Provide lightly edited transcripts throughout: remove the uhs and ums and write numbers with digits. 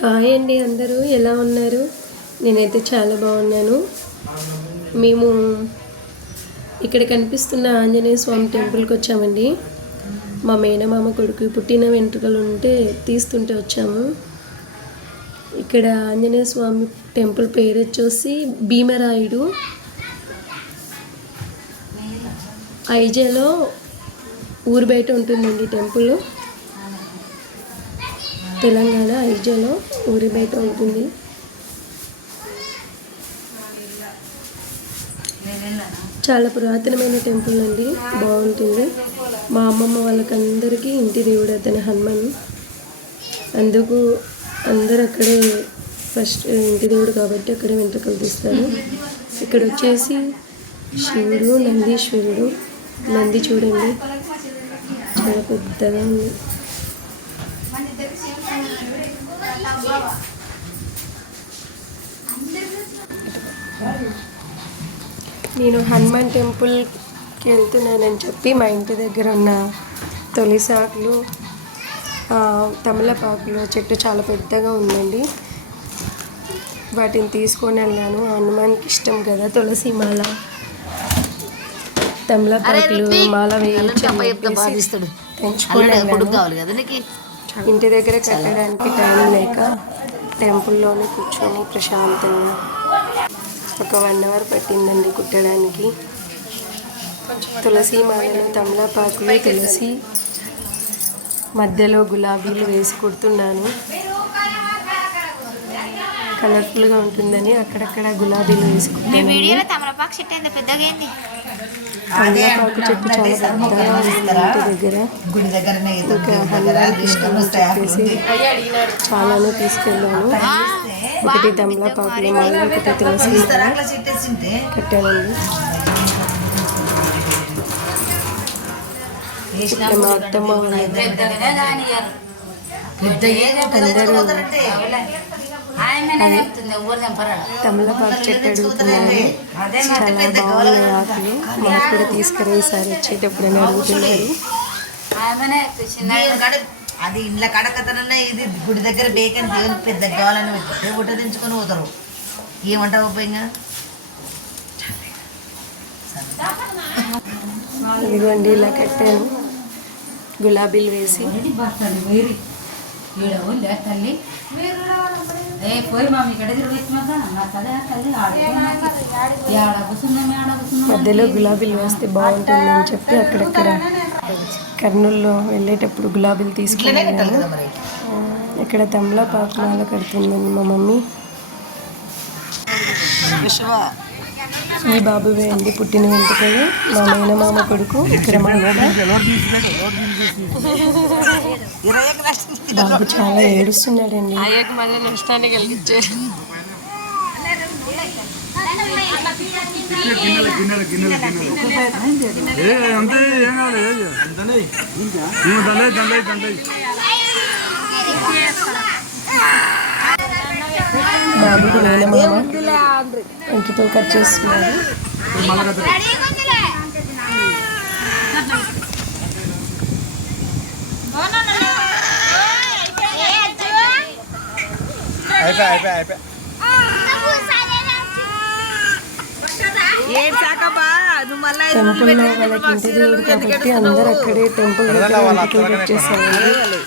Hi అండి, అందరూ ఎలా ఉన్నారు? నేనైతే చాలా బాగున్నాను. మేము ఇక్కడ కనిపిస్తున్న ఆంజనేయ స్వామి టెంపుల్కి వచ్చామండి. మా మేనమామ కొడుకు పుట్టిన వెంట్రుకలు ఉంటే తీస్తుంటే వచ్చాము. ఇక్కడ ఆంజనేయ స్వామి టెంపుల్ పేరు వచ్చేసి భీమరాయుడు. ఐజేలో ఊరు బయట ఉంటుందండి టెంపుల్. తెలంగాణ ఐజేలో ఊరి బయట ఉంటుంది. చాలా పురాతనమైన టెంపుల్ అండి, బాగుంటుంది. మా అమ్మమ్మ వాళ్ళకందరికీ ఇంటి దేవుడు అతను హనుమాన్. అందుకు అందరు అక్కడే ఫస్ట్ ఇంటి దేవుడు కాబట్టి అక్కడే వెంట్రుకలు తీస్తారు. ఇక్కడ వచ్చేసి శివుడు, నందీశ్వరుడు. నంది చూడండి చాలా పెద్దగా ఉంది. నేను హనుమాన్ టెంపుల్కి వెళ్తున్నానని చెప్పి మా ఇంటి దగ్గర ఉన్న తులసాకులు, తమలపాకులు చెట్టు చాలా పెద్దగా ఉందండి. వాటిని తీసుకొని వెళ్ళాను. హనుమాన్కి ఇష్టం కదా తులసి మాల, తమలపాకులు మాల వేయించి తెంచుకొని ఇంటి దగ్గర కట్టడానికి టైం లేక టెంపుల్లోనే కూర్చొని ప్రశాంతంగా ఒక 1 అవర్ పట్టిందండి కుట్టడానికి. తులసి మాలను, తమలపాకులు, తులసి మధ్యలో గులాబీలు వేసి కుడుతున్నాను. కలర్ఫుల్గా ఉంటుందని అక్కడక్కడ గులాబీలు వేసి కుట్టాను. తమలపాకు చెట్టు చాలా పెద్దగా ఉంది ఇంటి దగ్గర. ఇంకా హనుమాన్కి ఇష్టం అని చెప్పేసి చాలానే తీసుకెళ్ళాను. ఒకటి తమలపాకులు మాల, ఒకటి తులసి కట్టానండి. ఇక్కడ మా అత్తమ్మ అందరూ తమలపాకు చెట్టు అడుగుతున్నారు. చాలా బాగున్నాయి ఆకులు. మాకు కూడా తీసుకురా ఈసారి వచ్చేటప్పుడు అని అడుగుతున్నారు. అది ఇంట్లో కడకతనన్నా ఇది గుడి దగ్గర బేకని దేవుని పెద్ద కావాలని గుట్ట దించుకొని పోతారు. ఏమంటావు పోయినా ఇదిగోండి ఇలా కట్టాను గులాబీలు వేసి. మధ్యలో గులాబీలు వేస్తే బాగుంటుంది అని చెప్పి అక్కడక్కడ కర్నూలులో వెళ్ళేటప్పుడు గులాబీలు తీసుకున్నాను. ఇక్కడ తమలపాకు మాల కడుతుందండి మా మమ్మీ. ఈ బాబువే అండి పుట్టిన వెంట్రుకలు, మా మేనమామ కొడుకు. ఇక్కడ మా బాబు చాలా ఏడుస్తున్నాడండి. నష్టాన్ని కలిగించారు. బాబుకి మేనమామ వెంట్రుకలు కట్ చేస్తున్నారు. టెంపుల్లో వాళ్ళకి ఇంటి దేవుడు కాబట్టి అందరు అక్కడే టెంపుల్ దగ్గర వెంట్రుకలు కట్ చేస్తారండి.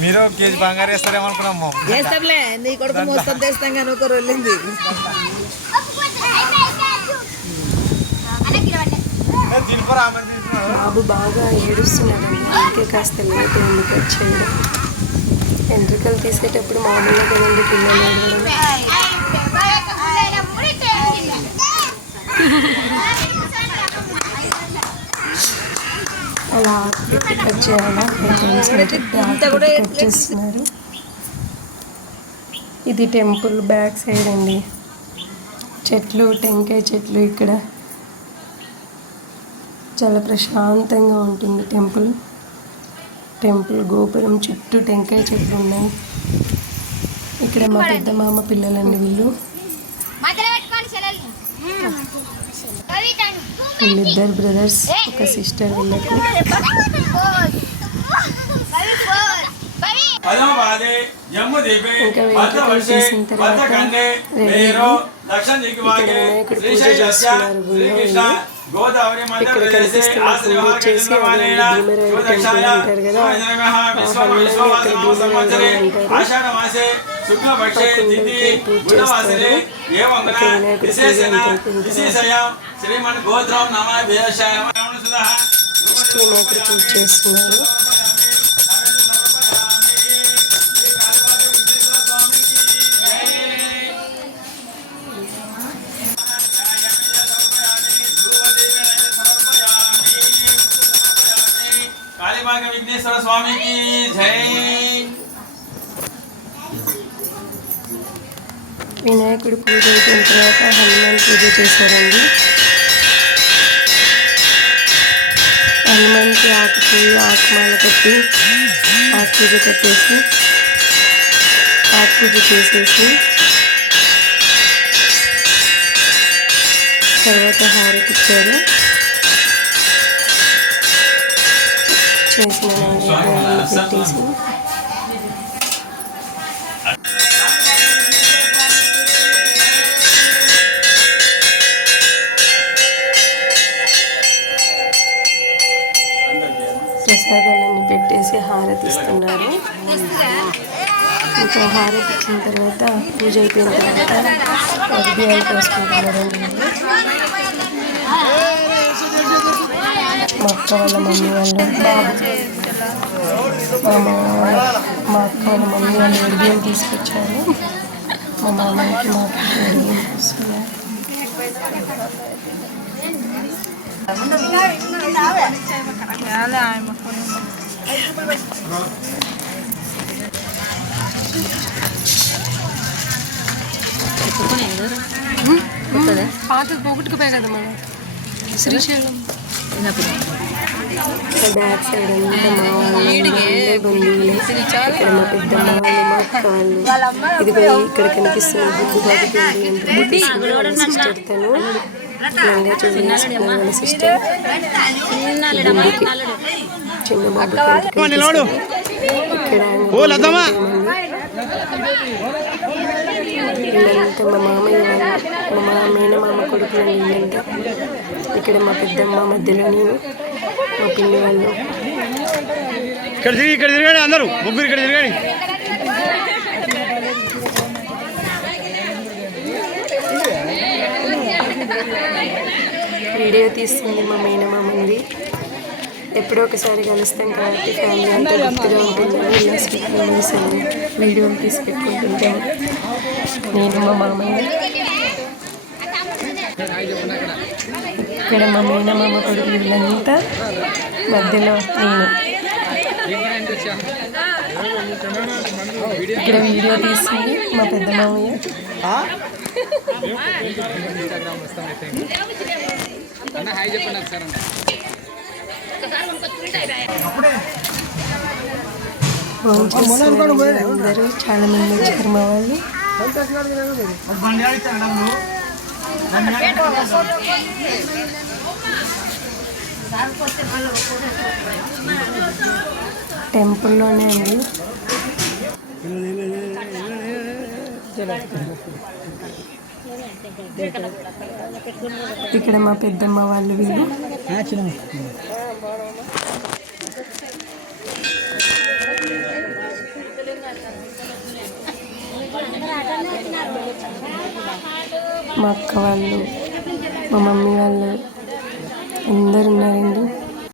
మీరు కేజీ బంగారు వేస్తారేమో అనుకున్నాము. చేస్తాంలే, నీ కొడుకు మోస్తాం చేస్తాం కానీ ఒక రొల్లింది. బాబు బాగా ఏడుస్తున్నాడండి. అందుకే కాస్త లేట్ అయింది కట్ చేయడం. వెంట్రుకలు తీసేటప్పుడు మామూలుగా కదండి పిల్లలు ఏడవడం. అలా పెట్టి కట్ చేయాలా కట్ చేస్తున్నారు. ఇది టెంపుల్ బ్యాక్ సైడ్ అండి. చెట్లు, టెంకాయ చెట్లు. ఇక్కడ చాలా ప్రశాంతంగా ఉంటుంది టెంపుల్ గోపురం చుట్టూ టెంకాయ చెట్లు ఉన్నాయి. ఇక్కడ మా పెద్ద మామ పిల్లలండి వీళ్ళు. వీళ్ళిద్దరు బ్రదర్స్, ఒక సిస్టర్. వీళ్ళకు ఇంకా వెంకటేశ్వర చేసిన తర్వాత రెడీ ఇక్కడ వినాయకుడు పూజ చేస్తున్నారు గుళ్ళో. ఇక్కడ కనిపిస్తున్న గుడి వచ్చేసి అదే భీమరాయుడు టెంపుల్ అంటారు కదా, ఆ హనుమాన్ని ఇక్కడ భీమరాయుడు అంటారు. ఆ కుండలకి పూజ చేస్తారు. ఇక్కడ వినాయకుడు పూజ వినాయకుడు పూజ చేస్తున్నారు. విఘ్నేశ్వర స్వామికి జై. వినాయకుడు పూజ అయిపోయిన తర్వాత హనుమాన్ పూజ చేశారండి. హనుమాన్కి ఆకుమాల కట్టి ఆకు పూజ కట్టేసి ఆకు పూజ చేసేసి తర్వాత హారతి ఇచ్చారు. చేసిన నైవేద్యాలను పెట్టేసి ప్రసాదాలన్నీ పెట్టేసి హారతి ఇస్తున్నారు. ఇంకా హారతి ఇచ్చిన తర్వాత పూజ అయిపోయిన తర్వాత అభియాలు పోసుకుంటున్నారండి. మా అక్క వాళ్ళ మమ్మీ వాళ్ళు మా అక్క వాళ్ళ మమ్మీ వాళ్ళు బియ్యం తీసుకొచ్చారు. మా మామయ్యకి మా అక్కకి బియ్యం తీసుకున్నారు. పాతది పోగొట్టుకుపోయా కదా మన శ్రీశైలం. బ్యాక్ సైడ్ అంతా మా వాళ్ళు బంధువులు, ఇక్కడ మా పెద్దమ్మ వాళ్ళు, మా అక్క వాళ్ళు. ఇదిగో ఇక్కడ కనిపిస్తున్న గుడ్డు బాబుకి వాళ్ళ సిస్టర్, తను లంగా చోళీ వేసుకున్న వాళ్ళ సిస్టర్. చిన్న బాబుకి ఇక్కడ వీళ్ళంతా మా మామయ్య వాళ్ళు, మా మేనమామ కొడుకులు వీళ్ళంతా. ఇక్కడ మా పెద్దమ్మ, మధ్యలో నేను, మా పిన్ని వాళ్ళు. ఇక్కడ తిరగండి అందరూ ముగ్గురు, ఇక్కడ తిరగండి. వీడియో తీస్తుంది మా మేనమామంది. ఎప్పుడో ఒకసారి కలుస్తాం కాబట్టి ఫ్యామిలీ అంతా గుర్తుగా ఉంటుందని ఇలా స్వీట్ మెమరీస్ అని వీడియోలు తీసి పెట్టుకుంటుంటాం నేను, మా మామయ్య. ఇక్కడ మా మేనమామ కొడుకు వీళ్ళంతా, మధ్యలో నేను. ఇక్కడ వీడియో తీసింది మా పెద్ద మామయ్య. అందరూ చాలా మంది వచ్చారు మా వాళ్ళు. టెంపుల్లోనే అండి. ఇక్కడ మా పెద్దమ్మ వాళ్ళు వీళ్ళు. మా అక్క వాళ్ళు, మా మమ్మీ వాళ్ళు అందరు ఉన్నారండి.